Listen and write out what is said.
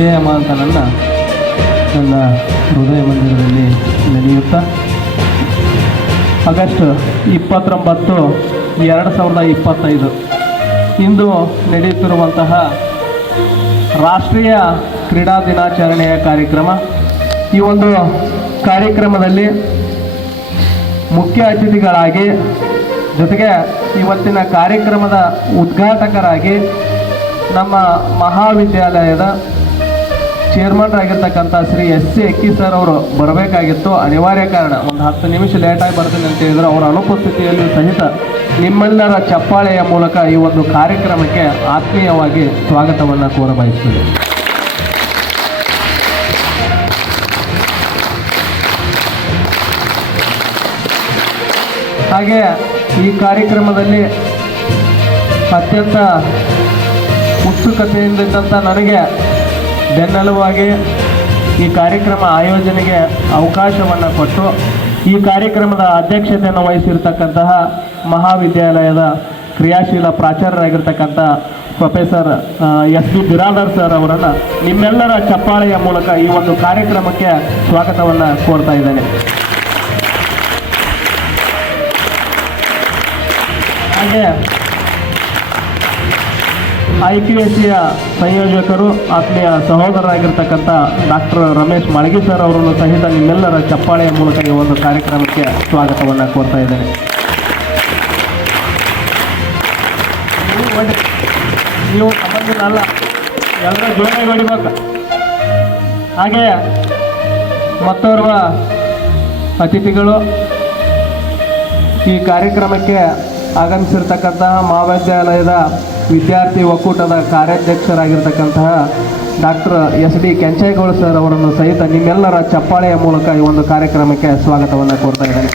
ವಿಜಯಮ್ಮ ಅಂತ ನನ್ನ ಹೃದಯ ಮಂದಿರದಲ್ಲಿ ನಡೆಯುತ್ತಾ ಆಗಸ್ಟ್ 29, 2025 ಇಂದು ನಡೆಯುತ್ತಿರುವಂತಹ ರಾಷ್ಟ್ರೀಯ ಕ್ರೀಡಾ ದಿನಾಚರಣೆಯ ಕಾರ್ಯಕ್ರಮ. ಈ ಒಂದು ಕಾರ್ಯಕ್ರಮದಲ್ಲಿ ಮುಖ್ಯ ಅತಿಥಿಗಳಾಗಿ ಜೊತೆಗೆ ಇವತ್ತಿನ ಕಾರ್ಯಕ್ರಮದ ಉದ್ಘಾಟಕರಾಗಿ ನಮ್ಮ ಮಹಾವಿದ್ಯಾಲಯದ ಚೇರ್ಮನ್ರಾಗಿರ್ತಕ್ಕಂಥ ಶ್ರೀ ಎಸ್.ಸಿ. ಎಕ್ಕಿ ಸರ್ ಅವರು ಬರಬೇಕಾಗಿತ್ತು. ಅನಿವಾರ್ಯ ಕಾರಣ ಒಂದು 10 ನಿಮಿಷ ಲೇಟಾಗಿ ಬರ್ತೀನಿ ಅಂತ ಹೇಳಿದ್ರು. ಅವರ ಅನುಪಸ್ಥಿತಿಯಲ್ಲಿ ಸಹಿತ ನಿಮ್ಮೆಲ್ಲರ ಚಪ್ಪಾಳೆಯ ಮೂಲಕ ಈ ಒಂದು ಕಾರ್ಯಕ್ರಮಕ್ಕೆ ಆತ್ಮೀಯವಾಗಿ ಸ್ವಾಗತವನ್ನು ಕೋರಬಯಸ್ತೇನೆ. ಹಾಗೆ ಈ ಕಾರ್ಯಕ್ರಮದಲ್ಲಿ ಅತ್ಯಂತ ಉತ್ಸುಕತೆಯಿಂದಂಥ ನನಗೆ ಬೆನ್ನೆಲುವಾಗಿ ಈ ಕಾರ್ಯಕ್ರಮ ಆಯೋಜನೆಗೆ ಅವಕಾಶವನ್ನು ಕೊಟ್ಟು ಈ ಕಾರ್ಯಕ್ರಮದ ಅಧ್ಯಕ್ಷತೆಯನ್ನು ವಹಿಸಿರ್ತಕ್ಕಂತಹ ಮಹಾವಿದ್ಯಾಲಯದ ಕ್ರಿಯಾಶೀಲ ಪ್ರಾಚಾರ್ಯರಾಗಿರ್ತಕ್ಕಂಥ ಪ್ರೊಫೆಸರ್ ಎಸ್.ಬಿ. ಬಿರಾದರ್ ಸರ್ ಅವರನ್ನು ನಿಮ್ಮೆಲ್ಲರ ಚಪ್ಪಾಳೆಯ ಮೂಲಕ ಈ ಒಂದು ಕಾರ್ಯಕ್ರಮಕ್ಕೆ ಸ್ವಾಗತವನ್ನು ಕೋರ್ತಾ ಇದ್ದೇನೆ. ಹಾಗೆ IPSCಯ ಸಂಯೋಜಕರು ಆತ್ಮೀಯ ಸಹೋದರರಾಗಿರ್ತಕ್ಕಂಥ ಡಾಕ್ಟರ್ ರಮೇಶ್ ಮಾಳಗಿ ಸರ್ ಅವರನ್ನು ಸಹಿತ ನಿಮ್ಮೆಲ್ಲರ ಚಪ್ಪಾಳೆಯ ಮೂಲಕ ಈ ಒಂದು ಕಾರ್ಯಕ್ರಮಕ್ಕೆ ಸ್ವಾಗತವನ್ನು ಕೋರ್ತಾ ಇದ್ದೇನೆ. ನೀವು ಸಂಬಂಧಿನಲ್ಲ, ಎಲ್ಲರ ಜೋರಾಗಿ ಹೊಡಿಬೇಕು. ಹಾಗೆ ಮತ್ತೋರ್ವ ಅತಿಥಿಗಳು ಈ ಕಾರ್ಯಕ್ರಮಕ್ಕೆ ಆಗಮಿಸಿರ್ತಕ್ಕಂತಹ ಮಹಾವಿದ್ಯಾಲಯದ ವಿದ್ಯಾರ್ಥಿ ಒಕ್ಕೂಟದ ಕಾರ್ಯಾಧ್ಯಕ್ಷರಾಗಿರ್ತಕ್ಕಂತಹ ಡಾಕ್ಟರ್ ಎಸ್.ಡಿ. ಕೆಂಚೇಗೌಡ ಸರ್ ಅವರನ್ನು ಸಹಿತ ನಿಮ್ಮೆಲ್ಲರ ಚಪ್ಪಾಳೆಯ ಮೂಲಕ ಈ ಒಂದು ಕಾರ್ಯಕ್ರಮಕ್ಕೆ ಸ್ವಾಗತವನ್ನು ಕೋರ್ತಾ ಇದ್ದೇನೆ.